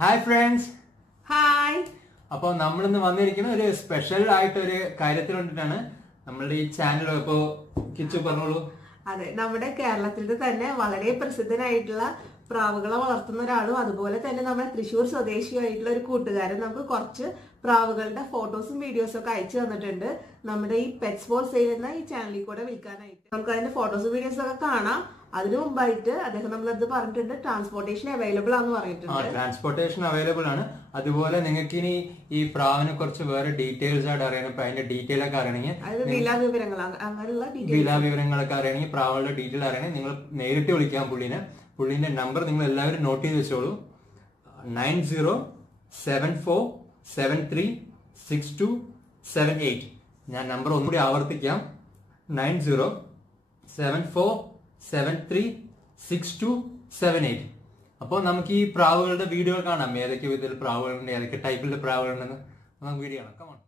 Hi friends hi അപ്പോൾ നമ്മളിന്ന് വന്നിരിക്കുന്ന ഒരു സ്പെഷ്യൽ ആയിട്ട് ഒരു കാര്യത്തിൽ കണ്ടിട്ടാണ് നമ്മളുടെ ഈ ചാനൽ ഇപ്പോൾ കിച്ചു പറഞ്ഞോളൂ. അതെ നമ്മുടെ കേരളത്തിൽ തന്നെ വളരെ പ്രസിദ്ധനായിട്ടുള്ള പ്രാവുകളെ വളർത്തുന്ന ഒരാളും അതുപോലെ തന്നെ നമ്മുടെ തൃശ്ശൂർ സ്വദേശിയായിട്ടുള്ള ഒരു കൂട്ടുകാരൻ നമുക്ക് കുറച്ച് പ്രാവുകളുടെ ഫോട്ടോസും വീഡിയോസും ഒക്കെ അയച്ചു തന്നിട്ടുണ്ട്. നമ്മുടെ ഈ പെറ്റ്സ് ഫോർ സെയിൽ എന്ന ഈ ചാനലിൽ കൂടെ വിൽക്കാനായിട്ട്. നമുക്ക് അതിന്റെ ഫോട്ടോസും വീഡിയോസും ഒക്കെ കാണാം. അതിനു മുമ്പായിട്ട് അദ്ദേഹം നമ്മളത് പറഞ്ഞിട്ടുണ്ട് ട്രാൻസ്പോർട്ടേഷൻ അവൈലബിൾ ആണെന്ന് പറഞ്ഞിട്ടുണ്ട്. ട്രാൻസ്പോർട്ടേഷൻ അവൈലബിൾ ആണ്. അതുപോലെ നിങ്ങൾക്ക് ഇനി ഈ പ്രാവിനെ കുറിച്ച് വേറെ ഡീറ്റെയിൽസ് ആയിട്ട് അറിയണം ഇപ്പൊ അതിന്റെ ഡീറ്റെയിൽ ഒക്കെ അറിയണമെങ്കിൽ വില വിവരങ്ങളൊക്കെ അറിയണമെങ്കിൽ പ്രാവുകളുടെ ഡീറ്റെയിൽ അറിയണമെങ്കിൽ നിങ്ങൾ നേരിട്ട് വിളിക്കാം പുള്ളിനെ. പുള്ളിന്റെ നമ്പർ നിങ്ങൾ എല്ലാവരും നോട്ട് ചെയ്ത് വെച്ചോളൂ. Nine zero seven four seven three six two seven eight ഞാൻ നമ്പർ ഒന്നുകൂടി ആവർത്തിക്കാം. Nine zero seven four seven three six two seven eight അപ്പോൾ നമുക്ക് ഈ പ്രാവുകളുടെ വീഡിയോ കാണാം. ഏതൊക്കെ വിധത്തിൽ പ്രാവുകളുണ്ട് ഏതൊക്കെ ടൈപ്പിലുള്ള പ്രാവുകളുണ്ടെന്ന്. നമുക്ക് വീഡിയോ കാണാം. കമോൺ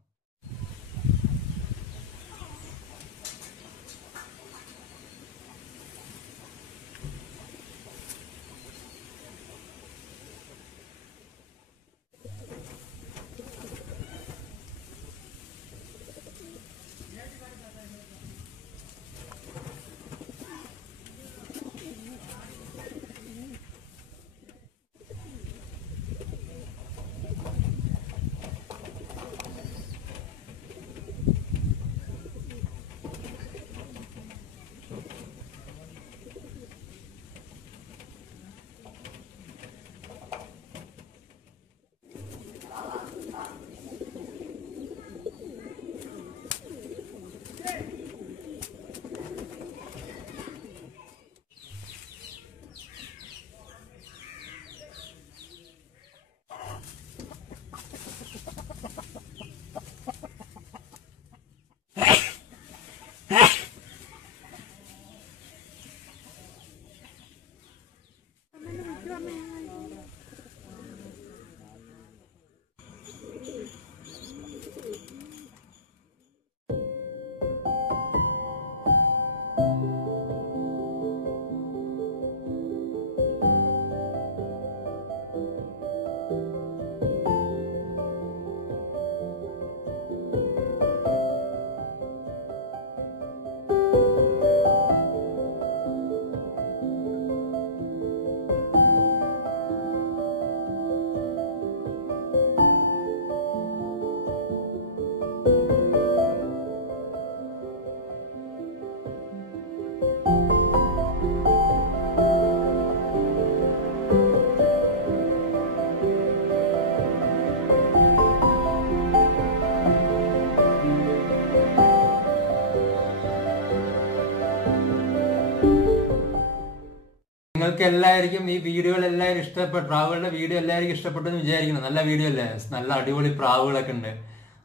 നിങ്ങൾക്ക് എല്ലാവർക്കും ഈ വീഡിയോകൾ എല്ലാവരും ഇഷ്ടപ്പെട്ടു പ്രാവുകളുടെ വീഡിയോ എല്ലാവർക്കും ഇഷ്ടപ്പെട്ടു എന്ന് വിചാരിക്കുന്നു. നല്ല വീഡിയോ അല്ലേ നല്ല അടിപൊളി പ്രാവുകളൊക്കെ ഉണ്ട്.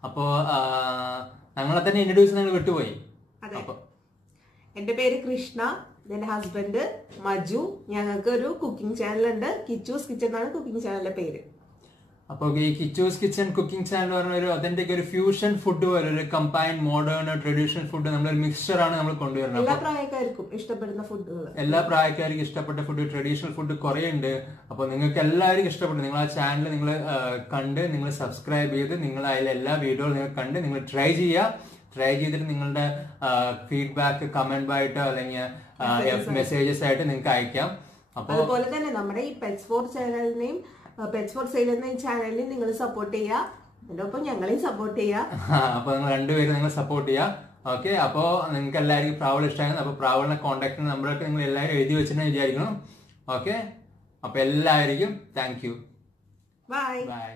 അപ്പോ ഞങ്ങളെ തന്നെ ഇൻട്രൊഡ്യൂസ് നിങ്ങൾ വിട്ടുപോയി. അപ്പൊ. എന്റെ പേര് കൃഷ്ണ എന്റെ ഹസ്ബൻഡ് മജു. ഞങ്ങൾക്ക് ഒരു കുക്കിംഗ് ചാനൽ ഉണ്ട്. കിച്ചൂസ് കിച്ചൺ എന്നാണ് കുക്കിംഗ് ചാനലിന്റെ പേര്. അപ്പൊ ഈ കിച്ചൂസ് കിച്ചൺ കുക്കിംഗ് ചാനൽ പറഞ്ഞ ഒരു അതിന്റെ ഒരു ഫ്യൂഷൻ ഫുഡ് പോലെ ഒരു കമ്പൈൻ മോഡേൺ ട്രഡീഷണൽ ഫുഡ് നമ്മളൊരു മിക്സ്ചർ ആണ് നമ്മൾ കൊണ്ടുവരുന്നത്. എല്ലാ പ്രായക്കാർക്കും ഇഷ്ടപ്പെടുന്ന ഫുഡുകൾ എല്ലാ പ്രായക്കാർക്കും ഇഷ്ടപ്പെട്ട ഫുഡ് ട്രഡീഷണൽ ഫുഡ് കുറേ ഉണ്ട്. അപ്പോൾ നിങ്ങൾക്ക് എല്ലാവർക്കും ഇഷ്ടപ്പെട്ടു. നിങ്ങൾ ആ ചാനൽ നിങ്ങൾ കണ്ട് നിങ്ങൾ സബ്സ്ക്രൈബ് ചെയ്ത് നിങ്ങൾ അതിലെ എല്ലാ വീഡിയോകളും നിങ്ങൾ കണ്ട് നിങ്ങൾ ട്രൈ ചെയ്യുക. ട്രൈ ചെയ്തിട്ട് നിങ്ങളുടെ ഫീഡ്ബാക്ക് കമന്റ് ആയിട്ടോ അല്ലെങ്കിൽ മെസ്സേജസ് ആയിട്ട്. നിങ്ങൾക്ക് അയക്കാം. അപ്പോൾ അതുപോലെ തന്നെ നമ്മുടെ ഈ പെറ്റ്സ് ഫോർ ചാനലിനെയും പെറ്റ്സ് ഫോർ സെയിൽ എന്ന ഈ ചാനലിൽ നിങ്ങൾ സപ്പോർട്ട് ചെയ്യുക എന്റെ ഒപ്പം ഞങ്ങളെയും സപ്പോർട്ട് ചെയ്യുക അപ്പൊ നിങ്ങൾ രണ്ടുപേരും നിങ്ങൾ സപ്പോർട്ട് ചെയ്യുക ഓക്കെ അപ്പോൾ നിങ്ങൾക്ക് എല്ലാവർക്കും പ്രാവൾ ഇഷ്ടമാണ് അപ്പോൾ പ്രാവളിനെ കോൺടാക്ട് നമ്പറൊക്കെ നിങ്ങൾ എല്ലാവരും എഴുതി വെച്ചിട്ടുണ്ടെന്ന് വിചാരിക്കണം ഓക്കെ അപ്പോൾ എല്ലാവർക്കും താങ്ക് യു ബൈ ബൈ